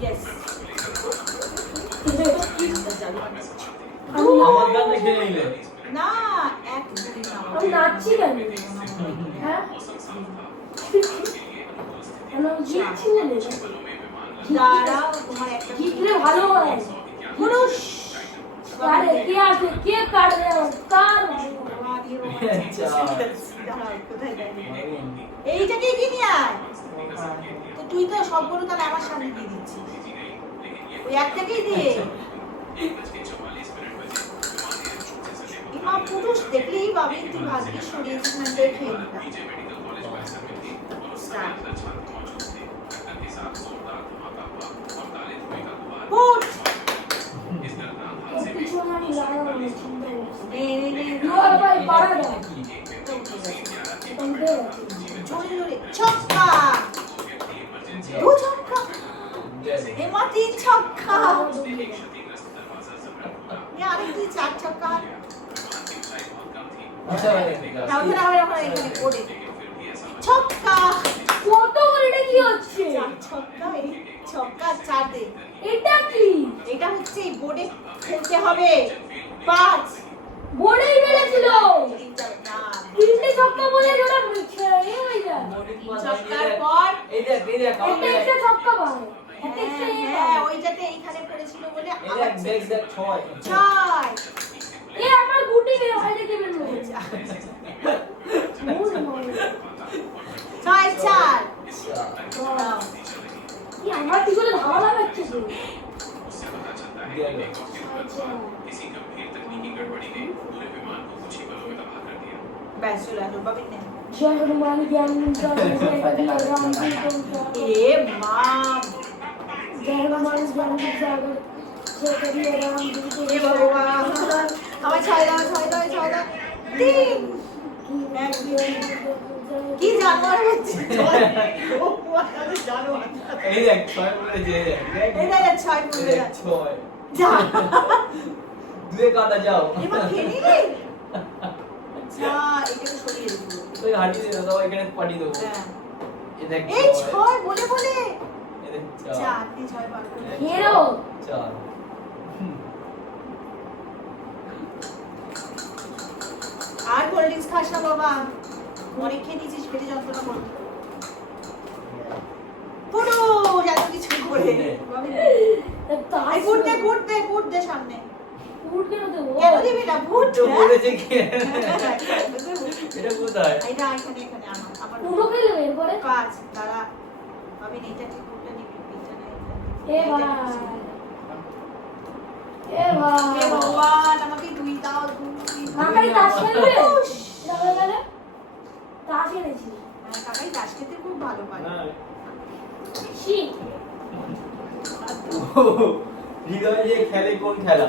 Yes আমার গান দেখে নিলে না এক দুই না আমি নাচছি কেন? হ্যাঁ আমি জিতছি বলে দাঁড়াও তোমার একটা জিতলে ভালো হয়। পুরুষ আরে কে আছে কে কাটবে কার এইটাকে কি নিয়ে আয় তো তুই তো সবগুলো তাহলে আমার সামনে দিয়ে দিচ্ছিস ওই একটাকেই দে ইমা পুরুষ দেখলেই ভাবি তুই ভাগ্যে সরিয়েছিস না দেখে পুট পিছনে আমি লাগাবো না চিন্তা নে নে নে জোর ভাই পারা দাও তুমি জোরে জোরে ছক্কা দু ছক্কা এমা তিন ছক্কা আরেকটি চার ছক্কা তাহলে আমরা এখানে করে ছক্কা কত এটা কি হচ্ছে? চার ছক্কা এই ছক্কা চার দে এটা কি? এটা হচ্ছে এই বোর্ডে খেলতে হবে পাঁচ বোর্ডেই ফেলেছিল না তিনটে ছক্কা বলে ওটা এ হয়ে যায় ছক্কার পর এই দেখ একটা একটা ছক্কা পায় একটা একটা হ্যাঁ ওইটাতে এইখানে পড়েছিল বলে এই দেখ দেখ 6 ছয় এ আমার গুটি বের বাইরে কে বের হয়েছে ছয় চার কি আমার কি করে ভালো লাগাচ্ছে তো গেল আচ্ছা ব্যাস চলে আসো বাবিন নে জয় হনুমান জ্ঞান এ মা জয় হনুমান জ্ঞান সাগর জয় কবি রাম এ ভগবান আমার ছয় দাও তিন এক দুই কি জানোয়ার হচ্ছে ও পুরো জানোয়ার এই দেখ 6 বলে যে দেখ এই দেখ ছয় পড়ে দেখ যাচ্ছে 6 যা দুয়ে কাটা যাও এবার খেয়ে নিলি আচ্ছা এটাকে সরিয়ে দেবো তুই হাঁটি দে দাও এখানে পাঠিয়ে দেবো হ্যাঁ এই দেখ এই ছয় বলে বলে এই দেখ চার তুই ছয় বার করে হেরো 4 আর কোল্ড ড্রিঙ্কস খাস না বাবা অনেক খেয়ে নিয়েছিস পেটে যন্ত্রণা করবে পুরো এত কিছু করে তাই ফুট দে সামনে ফুট কেন দেবো কেন দিবি না ফুট তো বলেছে কি এটা কোথায় এটা এখানে আমার পুরো খেলে এরপরে পাঁচ দাঁড়া আমি এইটা ঠিক ফুটটা নিবি পিছনে এ ভাই এ এ ভাই ভগবান আমাকে দুই দাও দুই কাকাই তাস খেলবে দাঁড়া গেলে তাস খেলেছি কাকাই তাস খেতে খুব ভালো পারে না শি হৃদয় যে খেলে কোন খেলা